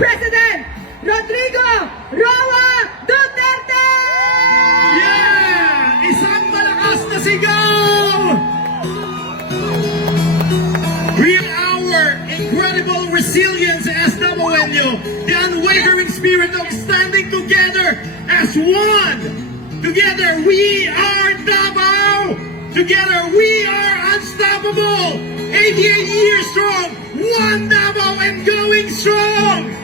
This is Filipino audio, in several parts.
President Rodrigo Roa Duterte! Yeah! Isang malakas na sigaw! With our incredible resilience as Davaoenyo, the unwavering spirit of standing together as one. Together we are Davao! Together we are unstoppable! 88 years strong, one Davao and going strong!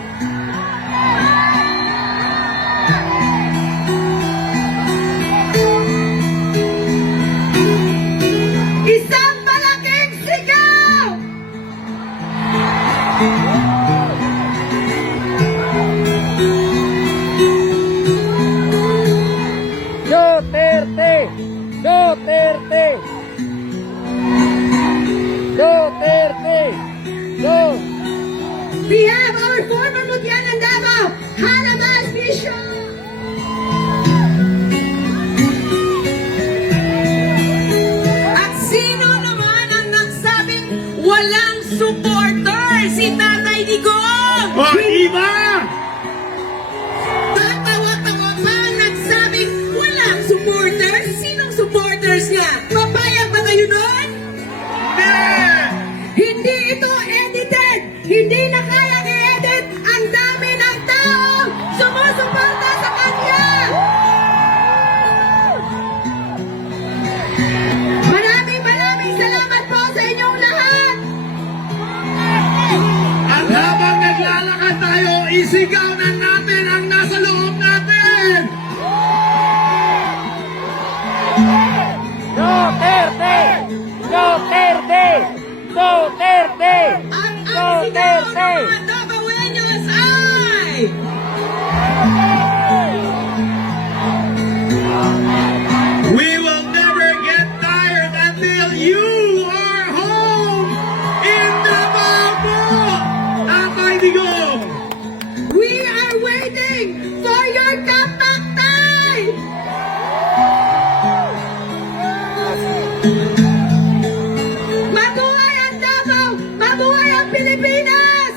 Isang malaking sigaw! Duterte! Duterte! Duterte! We have our former Mutyan ng Davao, Halabas Bishop! At sino naman ang nagsabing walang supporter? Si Tatay Digong! O iba! Tatawa-tawa pa ang nagsabing walang supporters? Sinong supporters niya? Papayag ba kayo nun? Hindi ito edited! Hindi na kaya i-edit! Ang dami ng taong sumusuporta sa kanya! Maraming salamat po sa inyong lahat! At habang naglalakad tayo, isigaw na natin ang nasa loob natin! Duterte! Duterte! Duterte! Ang sigaw ng Duterte! mga Davaoenyos ay... We will never get tired until you are home in Davao po! Tatay Digong! We are waiting for your comeback time! Mabuhay ang Davao! Mabuhay ang Pilipinas!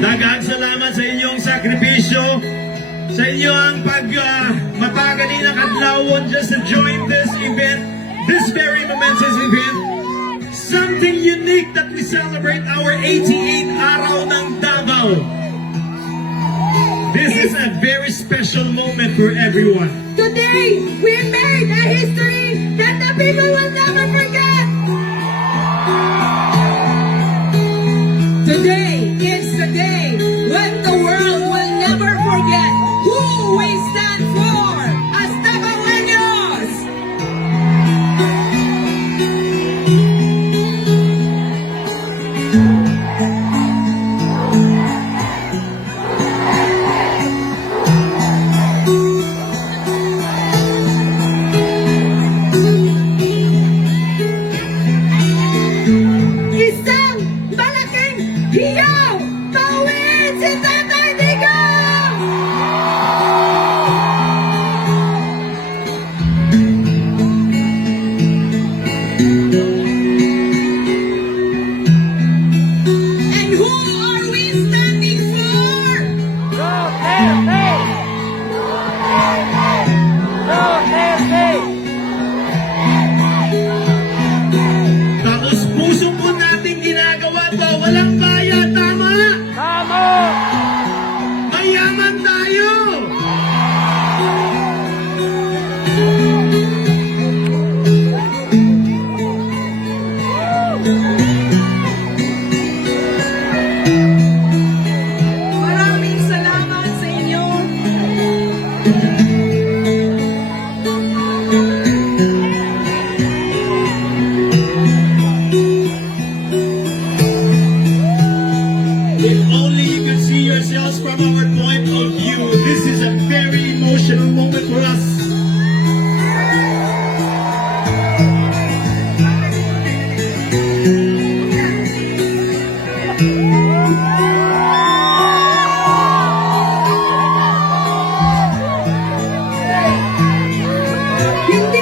Daghang salamat sa inyong sakripisyo, sa inyong mapaganinang adlawon just to join this event, this very momentous event. Something unique that we celebrate our 88th araw ng Davao. This is a very special moment for everyone. Today, we made a history that the people will never forget! Today is the day when the world will never forget who we stand for as Davaoenyos! Isang malaking hiyaw! Pauwiin si Tatay Digong! And who are we standing for? Duterte! Duterte! Tapos puso po natin ginagawa to, walang bayad, tama? Tama! Mayaman tayo! Maraming salamat sa inyo. If only you could see yourselves from our point of view, this is a very emotional moment for us. Hindi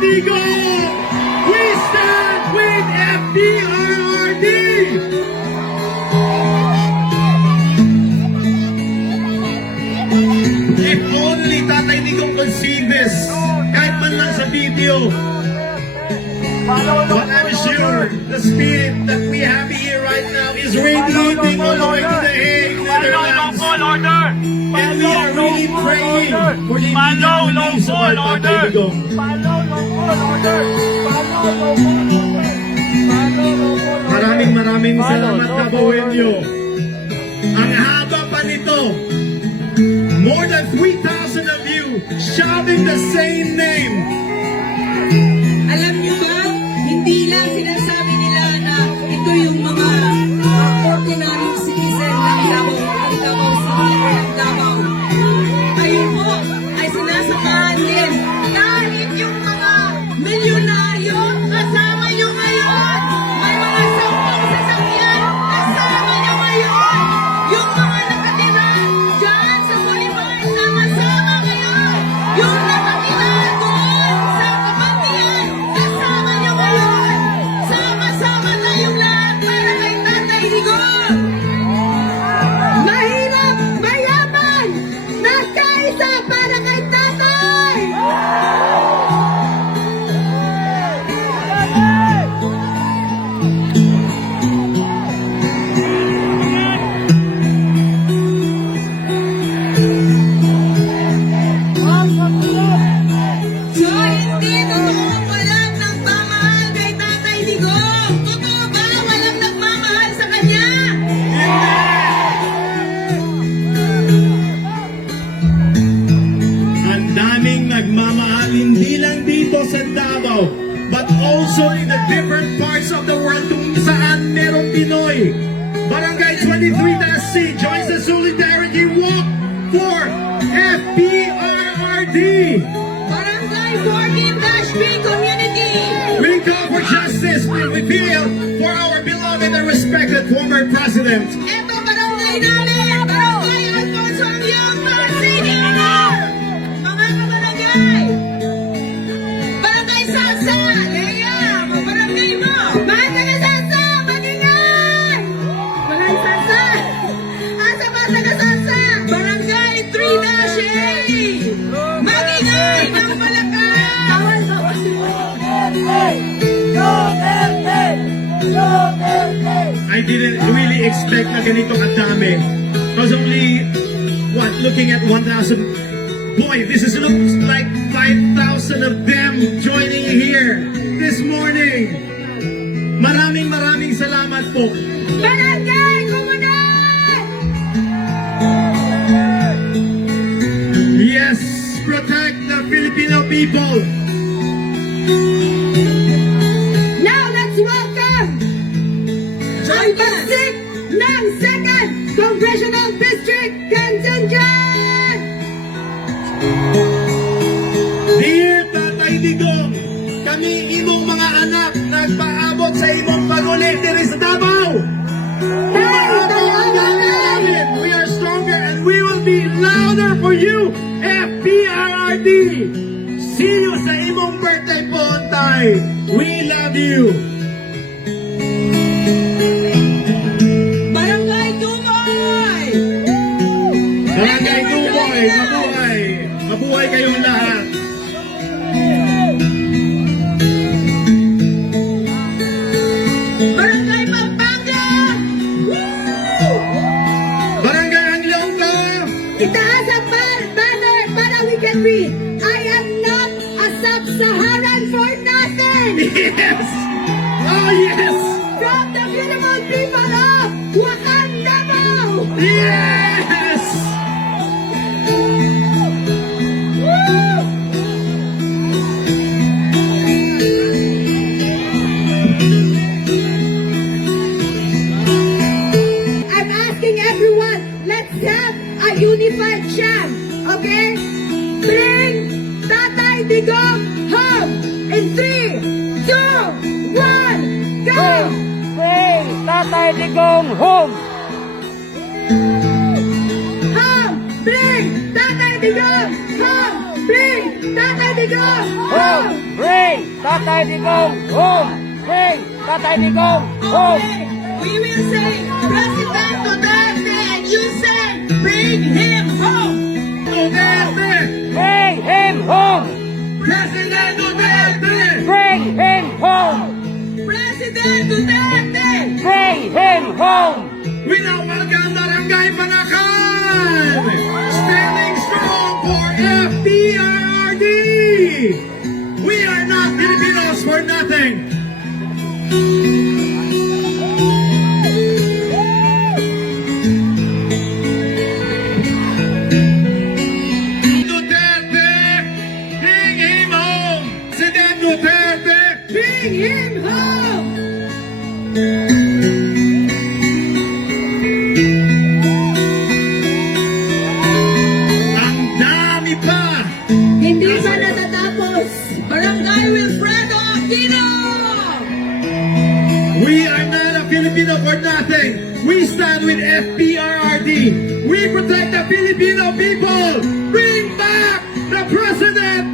Digong! We stand with FPRRD! If only Tatay Digong could see this, kahit man lang sa video. But I'm sure the spirit that we have here right now is radiating all the way to the Hague, Netherlands. And we are really praying for the immediate release of our Tatay Digong. Maraming salamat na Boenyo. Ang haba pa nito. More than 3,000 of you shouting the same name. Alam niyo ba, hindi lang sinasabi nila na ito yung mga ordinary citizen ng Davao City ng Davao. Ayun po ay sinasamahan din kahit yung mga milyonaryo kasama nyo ngayon. May mga sampung sasakyan kasama nyo ngayon. Yung mga nakatira dyan sa Bolivar sama-sama ngayon. Yung nakatira doon sa Kapantian kasama nyo ngayon. Sama-sama tayong lahat para kay Tatay Digong. Mahirap, mayaman, nagkaisa para kay tatay! So, hindi totoong walang nagmamahal kay Tatay Digong. Totoo ba walang nagmamahal sa kanya? Ang daming nagmamahal hindi lang dito sa Davao, but also in the different parts of the world kung saan merong Pinoy. Barangay 23-C joins the Solidarity Walk for FPRRD. Barangay 14-B Community. We call for justice and we feel for our beloved and respected former president. Ito barangay namin. Barangay Alfonso Angyang Marcelino. Mga kabarangay. Barangay Salsa. Leia, mga barangay mo. Mga taga-Sansa, magingay! Mga Sansa! Asa ba taga-Sansa? Barangay 3-A. Magingay ng Malacan. Tawal ba? I didn't really expect na ganito kadami. Because only, looking at 1,000. Boy, this looks like 5,000 of them joining here this morning. Maraming salamat po. Barangay Komunal! Yes, protect the Filipino people. Now let's welcome ang pagsik ng 2nd Congressional District Contingent! Dear Tatay Digong, kami imong mga anak nagpaabot sa imong pagulit diri sa Davao. We are stronger and we will be louder for you, FPRRD. See you sa imong birthday po, Tay. We love you. Barangay Dumoy. Barangay Dumoy, mabuhay. Mabuhay kayong lahat. Barangay Pampanga. Barangay Anglonggo. Itaas ang banner para we can read, I am not a sub-Saharan for nothing! Yes. Oh, yes. From the beautiful people of Wakanda! Yes. I'm asking everyone, let's have a unified chant, okay? Bring Tatay Digong home in 3, 2, 1, go! Bring Tatay Digong home! Home! Bring Tatay Digong home! Bring Tatay Digong home! Home! Bring Tatay Digong home! Bring Tatay Digong home! We will say, President Duterte, and you say, bring him home. Duterte! Bring him home! President Duterte! Bring him home! President Duterte. Bring him home! We now welcome Barangay Panakan! Standing strong for FPRRD! We are not Filipinos for nothing! Duterte! Bring him home! President Duterte! Bring him home. Ang dami pa! Hindi pa natatapos. Barangay Wilfredo Aquino! We are not a Filipino for nothing. We stand with FPRRD. We protect the Filipino people. Bring back the President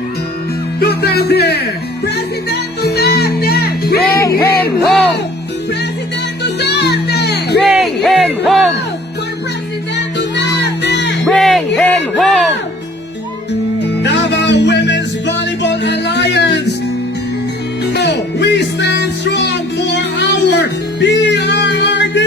Duterte. President Duterte. Bring him home! President Duterte. Bring him home! For President Duterte. Bring him home! Davao Women's Volleyball Alliance. No, we stand strong for our PRRD.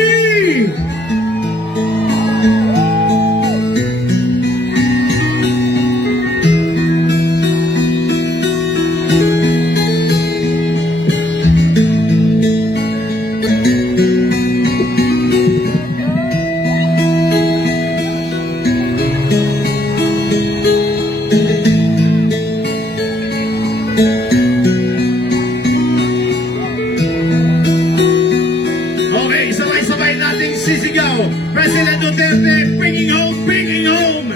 Okay, sabay-sabay nating sisigaw. President Duterte, bringing home, bringing home.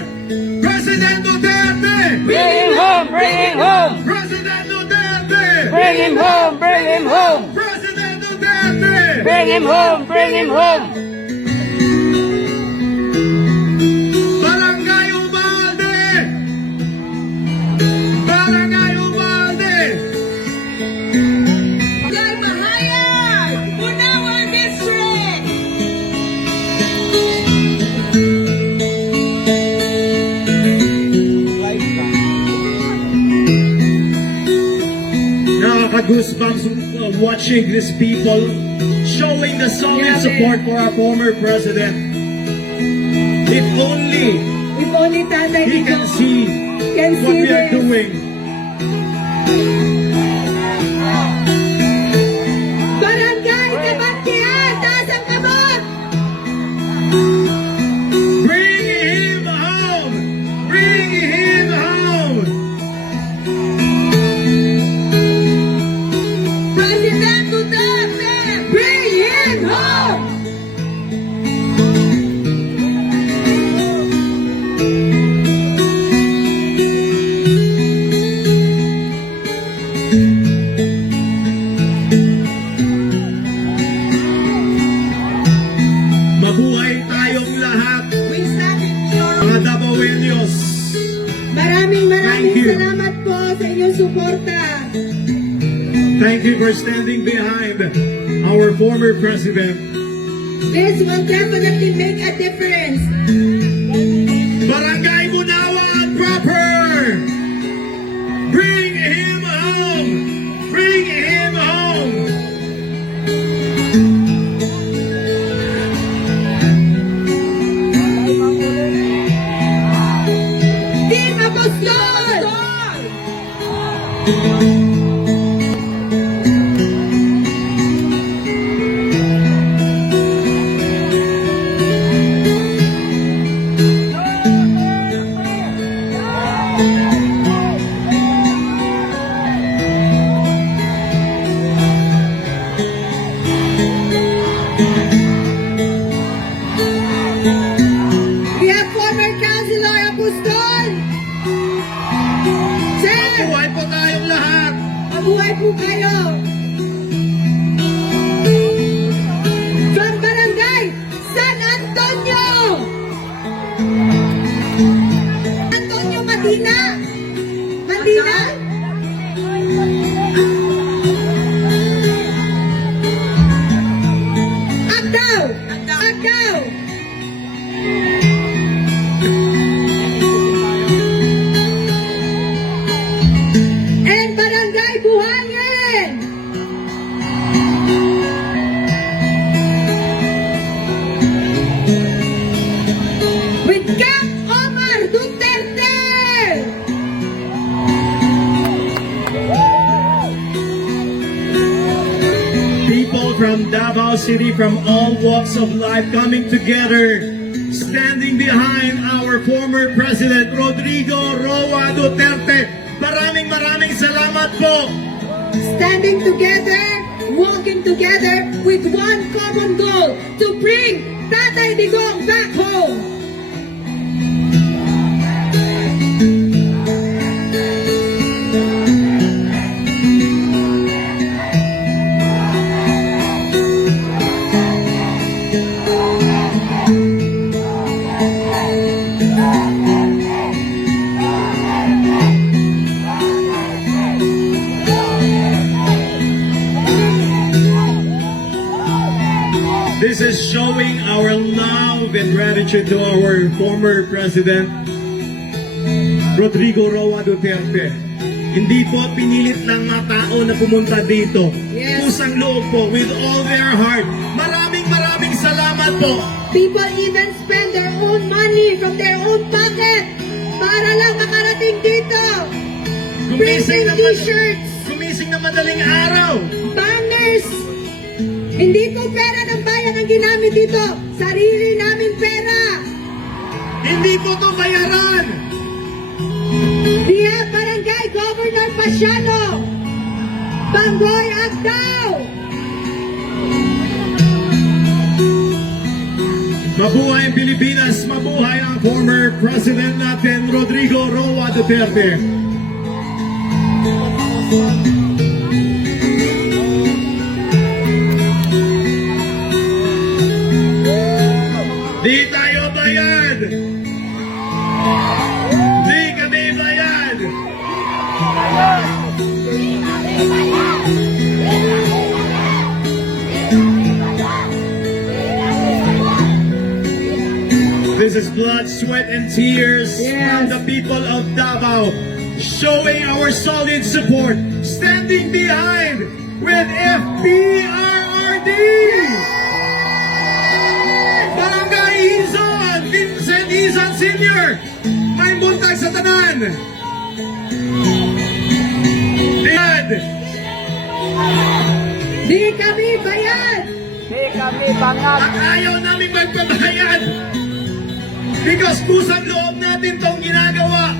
President Duterte, Bring him home! Bring him home! President Duterte, Bring him home! Bring him home! President Duterte. Bring him home! Bring him home! Barangay Ubalde. Barangay Ubalde. Barangay Mahayag! Unawan District! Nakaka-goosebumps watching these people showing the solid support for our former president. If only If only Tatay he can Digong see can what see we are this. doing. Barangay Kabantian, taas ang kamot. Bring him home! Bring him home! President Duterte. Bring him home. Mabuhay tayong lahat, We stand in your mga Davaoenos. Maraming Thank you. salamat po sa inyong suporta. Thank you for standing behind our former president. This will definitely make a difference. Barangay Munawan proper! Bring him home! Bring him home! Team Apostol! We have former Councilor Apostol. Sir, Mabuhay po tayong lahat! mabuhay po kayo. From Barangay San Antonio. Antonio Madina. Madina. Davao City from all walks of life coming together, standing behind our former President Rodrigo Roa Duterte. Maraming salamat po. Standing together, walking together with one common goal, to bring Tatay Digong back home. This is showing our love and gratitude to our former President, Rodrigo Roa Duterte. Hindi po pinilit ng mga tao na pumunta dito. Yes. Pusang loob po, with all their heart. Maraming salamat po. People even spend their own money from their own pocket para lang makarating dito. Printing t-shirts, Gumising na madaling araw. banners. Hindi po pera ng bayan ang ginamit dito. Sarili namin pera. Hindi po to bayaran. Diya Barangay Governor Pasiano, Banggoy Agdao. Mabuhay ang Pilipinas, mabuhay ang former President natin, Rodrigo Roa Duterte. Di tayo bayad! Di kami bayad! This is blood, sweat, and tears from the people of Davao, showing our solid support, standing behind with FPRRD! Barangay Izon, Vincent Izon Sr., may buntag sa tanan! Dad! Di kami bayad. Di kami bangag. At ayaw namin magpabayad! Because pusang loob natin tong ginagawa.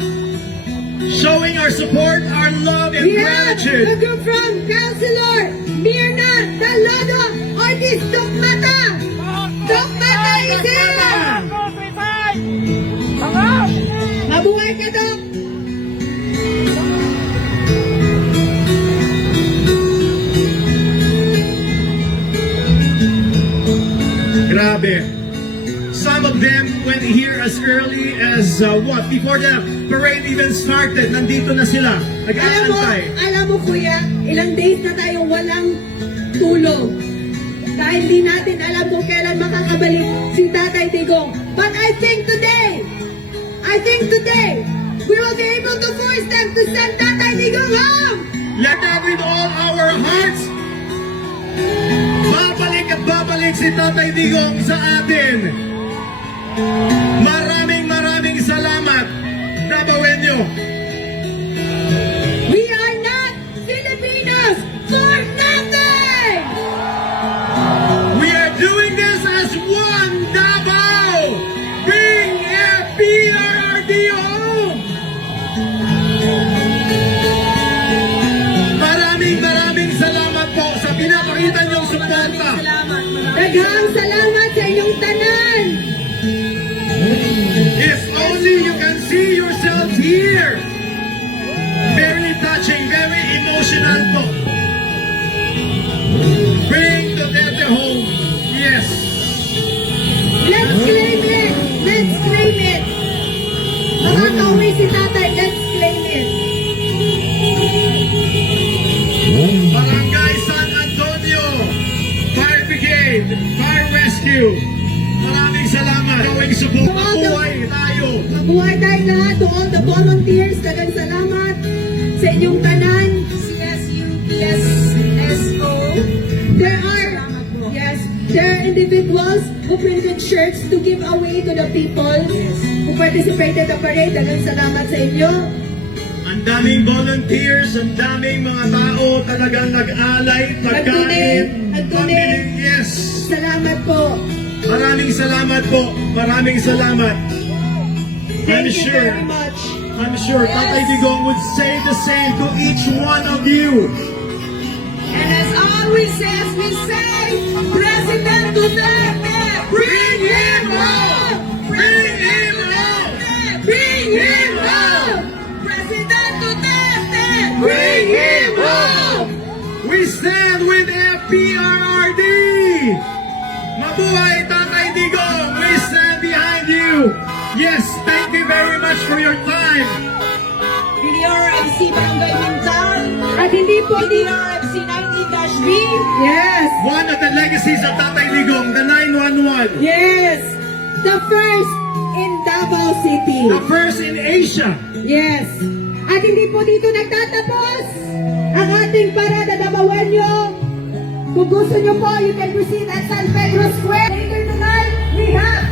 Showing our support, our love, and We have a gratitude. group from Councilor Mirna Talado Ortiz Dokmata. Dokmata is here. Bangag! Mabuhay ka, Dok. Grabe. Some of them went here as early as before the parade even started. Nandito na sila. Nag-aantay. Alam mo kuya, ilang days na tayo walang tulog. Dahil di natin alam kung kailan makakabalik si Tatay Digong. But I think today, we will be able to force them to send Tatay Digong home. Let that with all our hearts. Babalik at babalik si Tatay Digong sa atin. Maraming salamat. Davaoenyo. We are not Filipinos for nothing. We are doing this as one Davao. Bring FPRRD home. Maraming salamat po sa pinapakita niyong suporta. Daghang salamat sa inyong tanan. If only you can see yourselves here. Very touching, very emotional po. Bring Duterte home. Yes. Let's claim it. Let's claim it. Makakauwi si Tatay. Let's claim it. Barangay San Antonio, Fire Brigade, Fire Rescue. Maraming salamat. Gawing support. Mabuhay tayo. Mabuhay tayong lahat. To all the volunteers, daghang salamat sa inyong tanan. CSU, PSSO. There are individuals who printed shirts to give away to the people who participated in the parade. Daghang salamat sa inyo. Ang daming volunteers, ang daming mga tao talagang nag-alay, pagkain, nag-donate. Yes. Salamat po. Maraming salamat po. Maraming salamat. Thank you very much. I'm sure Tatay Digong would say the same to each one of you. And as always says, we say, President Duterte, bring him home! Bring him home! Bring him home! President Duterte, bring him home! We stand with FPRRD! Mabuhay Tatay Digong! We stand behind you! Yes, thank you very much for your time! PDRMC Barangay Mintal, At hindi po dito. PDRMC 19-B, Yes. One of the legacies of Tatay Digong, the 911. Yes. The first in Davao City. The first in Asia. Yes. At hindi po dito nagtatapos ang ating parada Davaoenyo. Kung gusto nyo po, you can proceed at San Pedro Square. Later tonight, we have